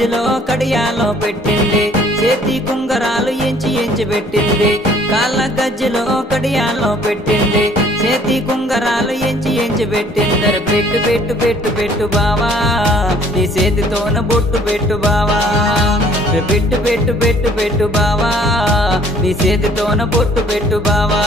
గజ్జలో కడియాలో పెట్టింది చేతి కుంగరాలు ఎంచి పెట్టింది కాళ్ళ గజ్జలో కడియాలో పెట్టింది చేతి కుంగరాలు ఎంచి పెట్టింది పెట్టు పెట్టు పెట్టు పెట్టు బావా నీ చేతితోన బొట్టు పెట్టు బావా పెట్టు పెట్టు పెట్టు పెట్టు బావా నీ చేతితోన బొట్టు పెట్టు బావా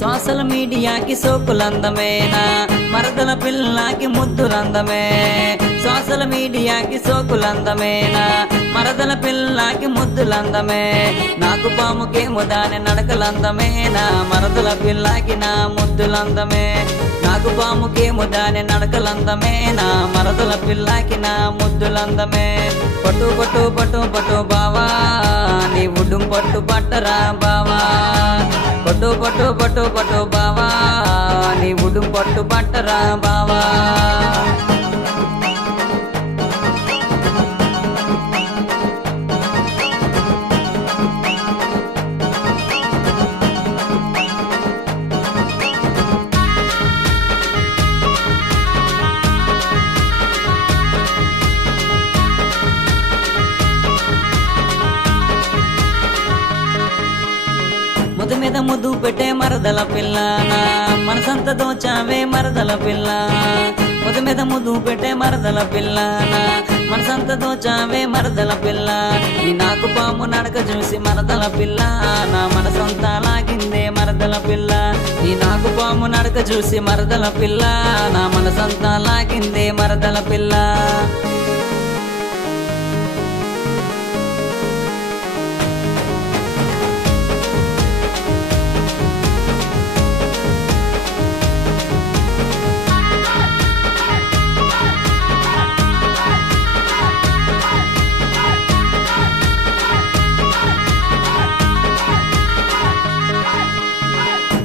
సోషల్ మీడియాకి సోకులందమేనా మరదల పిల్లకి ముద్దులందమే సోషల్ మీడియాకి సోకులందమేనా మరదల పిల్లకి ముద్దులందమే నాకు పాముకేమో దాని నడకలందమేనా మరదల పిల్లకి నా ముద్దులందమే నాకు పాముకేమో దాని నడకలందమేనా మరదల పిల్లకి నా ముద్దులందమే పట్టు పట్టు పట్టు పట్టు బావా నీ ఉడ్డుం పట్టు పట్టరా బావా పట్టు పట్టు పట్టు పట్టు బావా నీ ఉడుం పట్టు పట్టరా బావా ముద్దు మీద ముద్దు పెట్టే మరదల పిల్ల మనసంత దోచావే మరదల పిల్ల ముద్దు మీద ముద్దు పెట్టే మరదల పిల్ల మనసంత దోచావే మరదల పిల్ల నీ నాకు పాము నడక చూసి మరదల పిల్ల నా మనసంతా లాగిందే మరదల పిల్ల నీ నాకు పాము నడక చూసి మరదల పిల్ల నా మనసంతా లాగిందే మరదల పిల్ల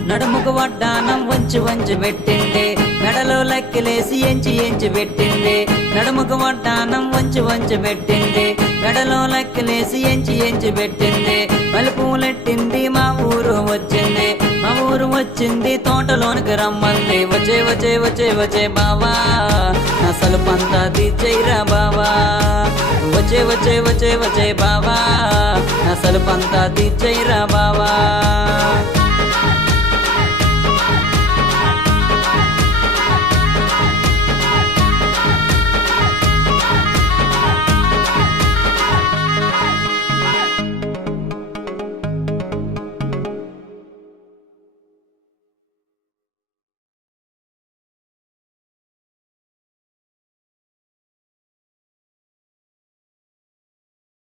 నడుముకు వడ్డానం వంచి పెట్టింది మెడలో లెక్కలేసి ఎంచి పెట్టింది నడుముకు వడ్డానం వంచి పెట్టింది మెడలో లెక్కలేసి ఎంచి పెట్టింది మలుపులెట్టింది మా ఊరు వచ్చింది తోటలోనికి రమ్మంది వచ్చే వచ్చే వచ్చే వచ్చే బావా అసలు పంతా తీర్చేరా బావా వచ్చే వచ్చే వచ్చే వచ్చే బావా అసలు పంతా తీర్చేరా బావా